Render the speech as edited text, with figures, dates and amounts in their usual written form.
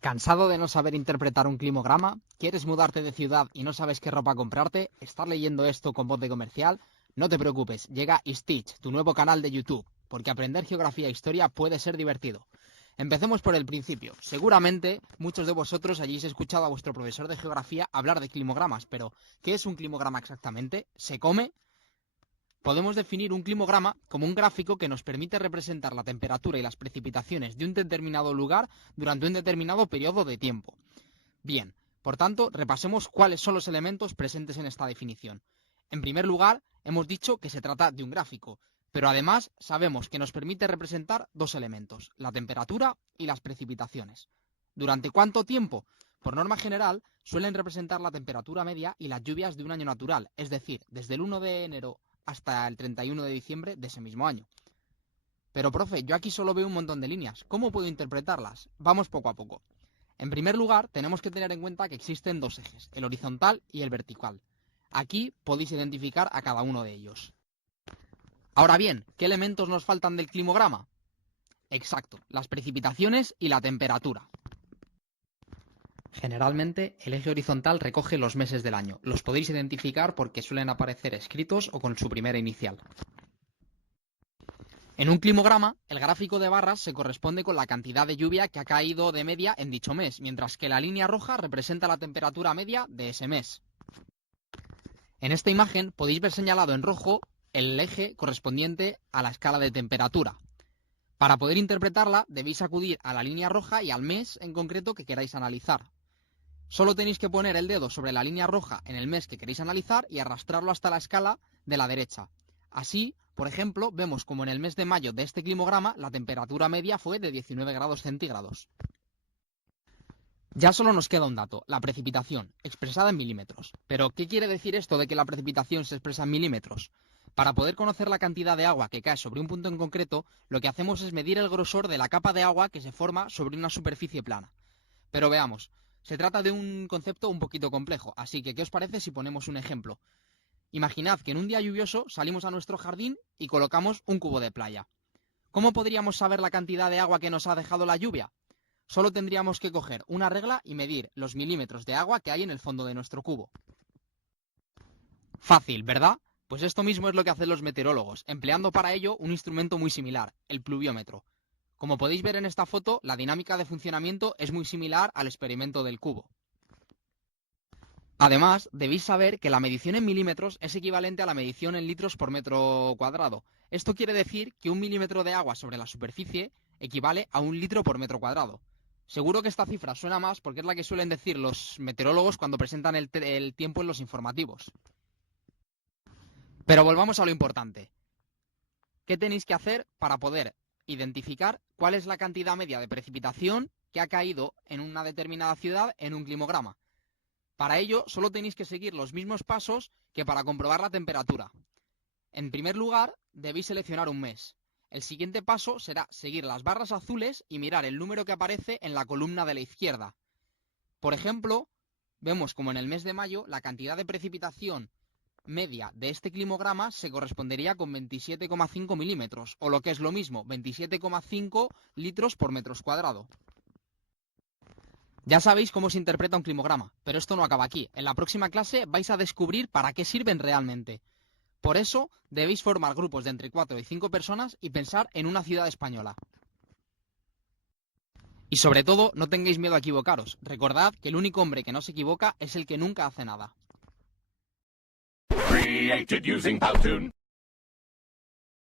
¿Cansado de no saber interpretar un climograma? ¿Quieres mudarte de ciudad y no sabes qué ropa comprarte? ¿Estás leyendo esto con voz de comercial? No te preocupes, llega Stitch, tu nuevo canal de YouTube, porque aprender geografía e historia puede ser divertido. Empecemos por el principio. Seguramente muchos de vosotros hayáis escuchado a vuestro profesor de geografía hablar de climogramas, pero ¿qué es un climograma exactamente? ¿Se come? Podemos definir un climograma como un gráfico que nos permite representar la temperatura y las precipitaciones de un determinado lugar durante un determinado periodo de tiempo. Bien, por tanto, repasemos cuáles son los elementos presentes en esta definición. En primer lugar, hemos dicho que se trata de un gráfico, pero además sabemos que nos permite representar dos elementos, la temperatura y las precipitaciones. ¿Durante cuánto tiempo? Por norma general, suelen representar la temperatura media y las lluvias de un año natural, es decir, desde el 1 de enero hasta el 31 de diciembre de ese mismo año. Pero, profe, yo aquí solo veo un montón de líneas. ¿Cómo puedo interpretarlas? Vamos poco a poco. En primer lugar, tenemos que tener en cuenta que existen dos ejes, el horizontal y el vertical. Aquí podéis identificar a cada uno de ellos. Ahora bien, ¿qué elementos nos faltan del climograma? Exacto, las precipitaciones y la temperatura. Generalmente, el eje horizontal recoge los meses del año. Los podéis identificar porque suelen aparecer escritos o con su primera inicial. En un climograma, el gráfico de barras se corresponde con la cantidad de lluvia que ha caído de media en dicho mes, mientras que la línea roja representa la temperatura media de ese mes. En esta imagen podéis ver señalado en rojo el eje correspondiente a la escala de temperatura. Para poder interpretarla, debéis acudir a la línea roja y al mes en concreto que queráis analizar. Solo tenéis que poner el dedo sobre la línea roja en el mes que queréis analizar y arrastrarlo hasta la escala de la derecha. Así, por ejemplo, vemos como en el mes de mayo de este climograma la temperatura media fue de 19 grados centígrados. Ya solo nos queda un dato, la precipitación, expresada en milímetros. Pero, ¿qué quiere decir esto de que la precipitación se expresa en milímetros? Para poder conocer la cantidad de agua que cae sobre un punto en concreto, lo que hacemos es medir el grosor de la capa de agua que se forma sobre una superficie plana. Pero veamos, se trata de un concepto un poquito complejo, así que ¿qué os parece si ponemos un ejemplo? Imaginad que en un día lluvioso salimos a nuestro jardín y colocamos un cubo de playa. ¿Cómo podríamos saber la cantidad de agua que nos ha dejado la lluvia? Solo tendríamos que coger una regla y medir los milímetros de agua que hay en el fondo de nuestro cubo. Fácil, ¿verdad? Pues esto mismo es lo que hacen los meteorólogos, empleando para ello un instrumento muy similar, el pluviómetro. Como podéis ver en esta foto, la dinámica de funcionamiento es muy similar al experimento del cubo. Además, debéis saber que la medición en milímetros es equivalente a la medición en litros por metro cuadrado. Esto quiere decir que un milímetro de agua sobre la superficie equivale a un litro por metro cuadrado. Seguro que esta cifra suena más porque es la que suelen decir los meteorólogos cuando presentan el tiempo en los informativos. Pero volvamos a lo importante. ¿Qué tenéis que hacer para poder identificar cuál es la cantidad media de precipitación que ha caído en una determinada ciudad en un climograma? Para ello, solo tenéis que seguir los mismos pasos que para comprobar la temperatura. En primer lugar, debéis seleccionar un mes. El siguiente paso será seguir las barras azules y mirar el número que aparece en la columna de la izquierda. Por ejemplo, vemos como en el mes de mayo la cantidad de precipitación media de este climograma se correspondería con 27,5 milímetros, o lo que es lo mismo, 27,5 litros por metros cuadrados. Ya sabéis cómo se interpreta un climograma, pero esto no acaba aquí. En la próxima clase vais a descubrir para qué sirven realmente. Por eso, debéis formar grupos de entre 4 y 5 personas y pensar en una ciudad española. Y sobre todo, no tengáis miedo a equivocaros. Recordad que el único hombre que no se equivoca es el que nunca hace nada. Created using Powtoon.